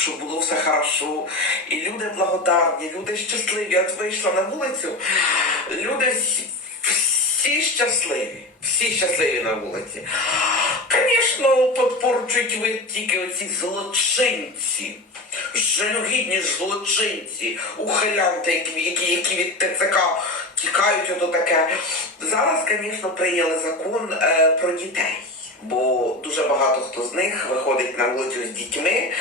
щоб було все хорошо. І люди благодарні, люди щасливі. От вийшла на вулицю, люди всі, щасливі, всі щасливі на вулиці. Звісно, підпорчують ви тільки оці злочинці, жалюгідні злочинці, ухилянти, які, які від ТЦК тікають ото таке. Зараз, звісно, прийняли закон е, про дітей, бо дуже багато хто з них виходить на вулицю з дітьми,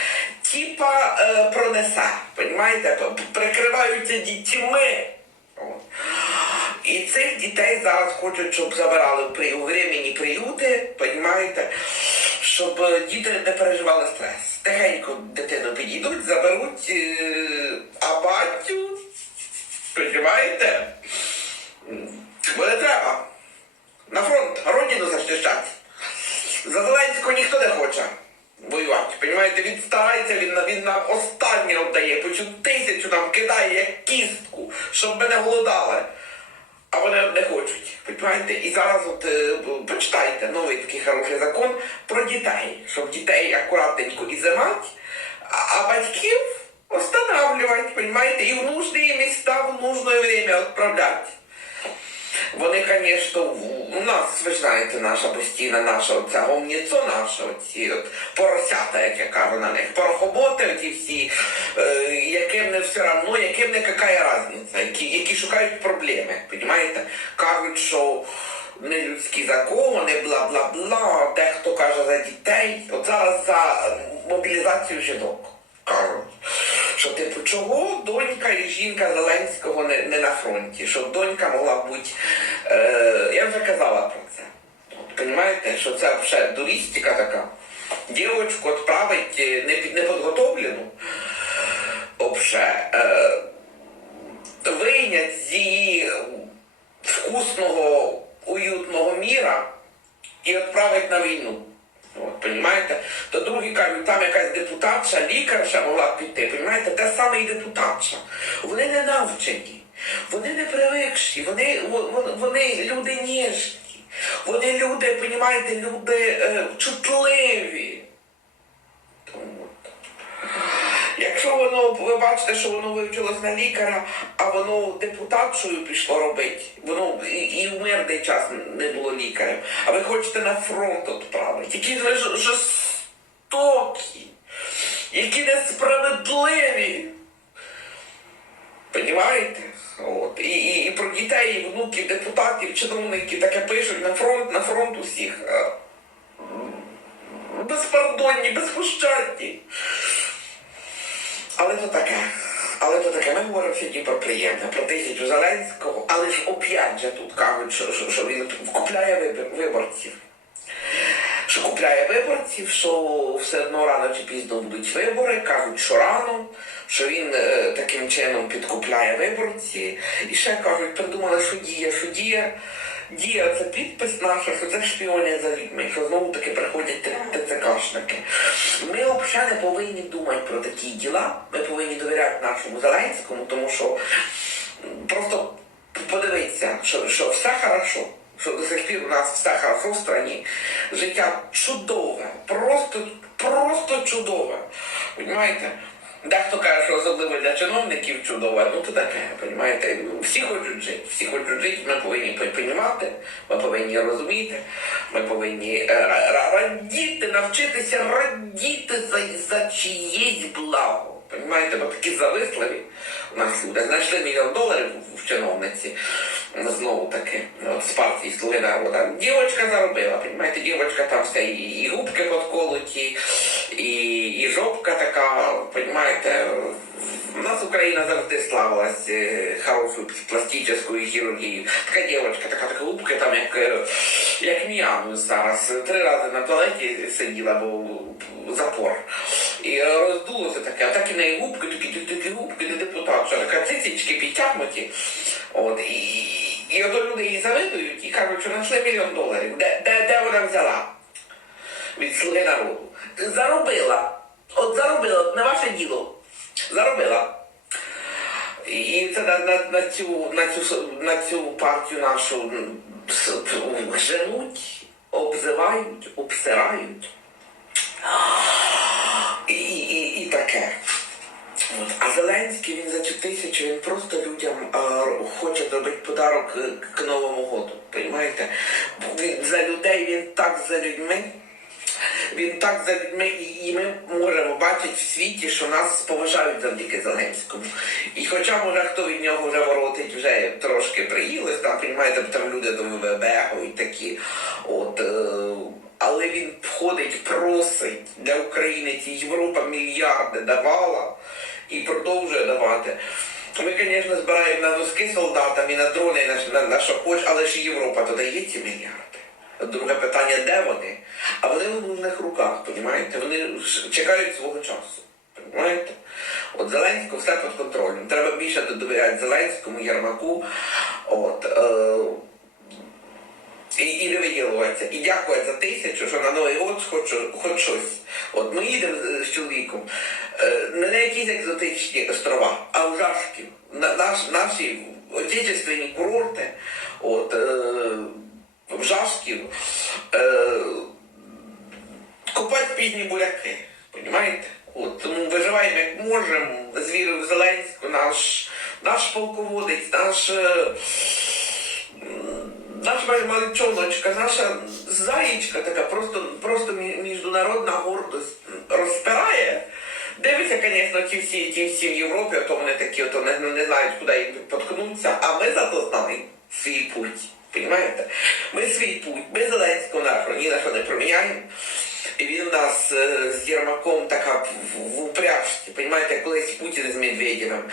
типа е, пронесе, понімаєте, П- прикриваються дітьми. І цих дітей зараз хочуть, щоб забирали у времені приюти, понімаєте, щоб е, діти не переживали стрес. Тихенько дитину підійдуть, заберуть, е, а батю, понімаєте, м, бо не треба. На фронт, родину захищати. За Зеленського ніхто не хоче воювати. Понімаєте, він старається, він, він нам останнє віддає, по цю нам кидає як кістку, щоб ми не голодали. А вони не хочуть. Понімаєте? І зараз от е, почитайте новий такий хороший закон про дітей, щоб дітей акуратненько ізимати, а, батьків останавлювати, понімаєте, і в нужні міста в нужне время відправляти. Вони, звісно, у нас, ви знаєте, наша постійна наша оця гомніцо наша, оці от поросята, як я кажу на них, порохоботи, оці всі, е, яким не все равно, яким не яка різниця, які, які шукають проблеми, розумієте? Кажуть, що не людські закони, бла-бла-бла, дехто каже за дітей, от зараз за мобілізацію жінок кажуть. Що типу, чого донька і жінка Зеленського не, не на фронті? Щоб донька могла бути. Е, я вже казала про це. От, Понімаєте, що це вже дурістика така. Дівочку відправить е, не під неподготовлену. Обше. Е, вийнять з її вкусного, уютного міра і відправить на війну. От, понімаєте? То другі кажуть, там якась депутатша, лікарша могла піти, понімаєте? Те саме і депутатша. Вони не навчені, вони не привикші, вони, вони, вони люди ніжні, вони люди, понімаєте, люди е, чутливі. Якщо воно, ви бачите, що воно вивчилось на лікаря, а воно депутатшою пішло робити, воно і, і в мирний час не було лікарем, а ви хочете на фронт відправити, які ви жорстокі, які несправедливі. Понімаєте? От. І, і, і про дітей, і внуків, депутатів, чиновників таке пишуть на фронт, на фронт усіх. е, Безпардонні, безпощадні. Але то таке. Але то таке. Ми говоримо сьогодні про приємне, про тисячу Зеленського, але ж оп'ять же тут кажуть, що, що, що він купляє виборців. Що купляє виборців, що все одно рано чи пізно будуть вибори, кажуть, що рано, що він е, таким чином підкупляє виборці. І ще кажуть, придумали, що діє, що діє. Дія це підпис наш, що це шпіони за людьми, що знову таки приходять ТЦКшники. Ми взагалі не повинні думати про такі діла. Ми повинні довіряти нашому Зеленському, тому що просто подивіться, що, що все хорошо. Що до сих пір у нас все хорошо в страні. Життя чудове, просто, просто чудове. Понимаєте? Дехто каже, що особливо для чиновників чудове, ну то таке, розумієте? Всі хочуть жити, всі хочуть жити, ми повинні розуміти, ми повинні розуміти, ми повинні е, ра- ра- радіти, навчитися радіти за, за чиєсь благо. Понимаєте, ми такі зависливі у нас люди. Знайшли мільйон доларів в чиновниці. Знову таки, от з партії Слуги народу. Дівочка заробила, понимаєте, дівочка там все, і, і губки подколоті, і, і жопка така, понимаєте. У нас Україна завжди славилась е, хорошою пластичною хірургією. Така дівчинка, така, така губка, там як, е, як Міану зараз. Три рази на туалеті сиділа, бо запор. І роздулося таке, а так і неї губки, такі губки, не депутат, що така цицічки підтягнуті. От, і, і ото люди її завидують і кажуть, що знайшли мільйон доларів. Де, де, де вона взяла? Від слуги народу. Заробила. От заробила, не ваше діло. Заробила. І це на, на, на, цю, на, цю, на цю партію нашу женуть, обзивають, обсирають. Подарок к Новому году. Понімаєте? Він за людей, він так за людьми. Він так за людьми, і ми можемо бачити в світі, що нас поважають завдяки Зеленському. І хоча, може, хто від нього вже воротить, вже трошки приїлось, там, понімаєте, там люди до ВВБ і такі. От, е, але він входить, просить для України ці Європа мільярди давала і продовжує давати. Ми, звісно, збираємо на носки солдатам і на дрони, і на, на, на що хоч, але ж Європа то дає ці мільярди. Друге питання, де вони? А вони в них руках, понімаєте? Вони чекають свого часу. Понімаєте? От Зеленського все під контролем. Треба більше довіряти Зеленському, Єрмаку. От, е, і, і не виділуватися. І дякувати за тисячу, що на Новий год хоч, хоч щось. От ми їдемо з, чоловіком якісь екзотичні острова, а в Жашків. Наш, наші отечественні курорти. От, е, в Жашків. Е, купати пізні буряки. Понімаєте? От, тому виживаємо як можемо, з вірою в Зеленську, наш, наш полководець, наш. е, Наша мальчоночка, наша заєчка така, просто, просто міжнародна гордость розпирає. Дивиться, звісно, ті всі, ті всі в Європі, то вони такі, то не, не знають, куди їм поткнуться, а ми зато знали свій путь. Понимаєте? Ми свій путь, ми Зеленського нашого ні на що не проміняємо. І він у нас е, з Єрмаком така в, упряжці. Понимаєте, колись Путін з Медведєвим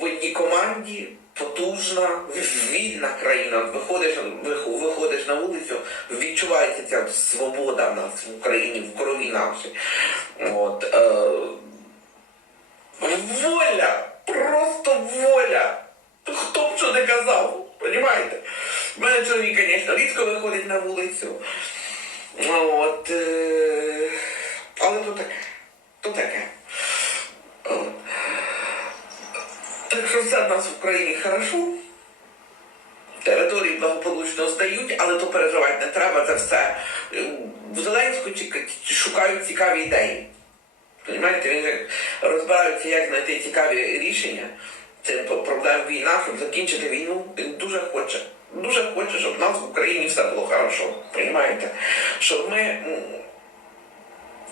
в одній команді потужна, вільна країна. Виходиш, виходиш на вулицю, відчувається ця свобода в нас в Україні, в крові нашій. От, е, воля, просто воля. Хто б що не казав, розумієте? У мене чоловік, звісно, рідко виходить на вулицю. От, е, але то таке. То таке. От. Так що все в нас в Україні хорошо. Території благополучно здають, але то переживати не треба, це все. Е, В Зеленську шукають цікаві ідеї. Понимаєте, він же розбирається, як знайти цікаві рішення. Це про- проблем війна, щоб закінчити війну. Він дуже хоче. Дуже хоче, щоб в нас в Україні все було хорошо. Понимаєте? Щоб ми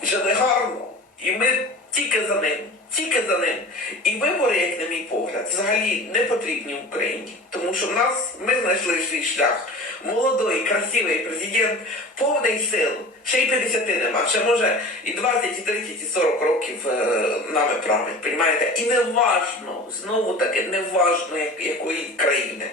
жили гарно. І ми тільки за ним, тільки за ним. І вибори, як на мій погляд, взагалі не потрібні в Україні. Тому що в нас ми знайшли свій шлях. Молодий, красивий президент, повний сил. Ще й 50 нема, ще може і 20, і 30, і 40 років е, нами править, понімаєте? І не важно, знову таки, не важно як, якої країни.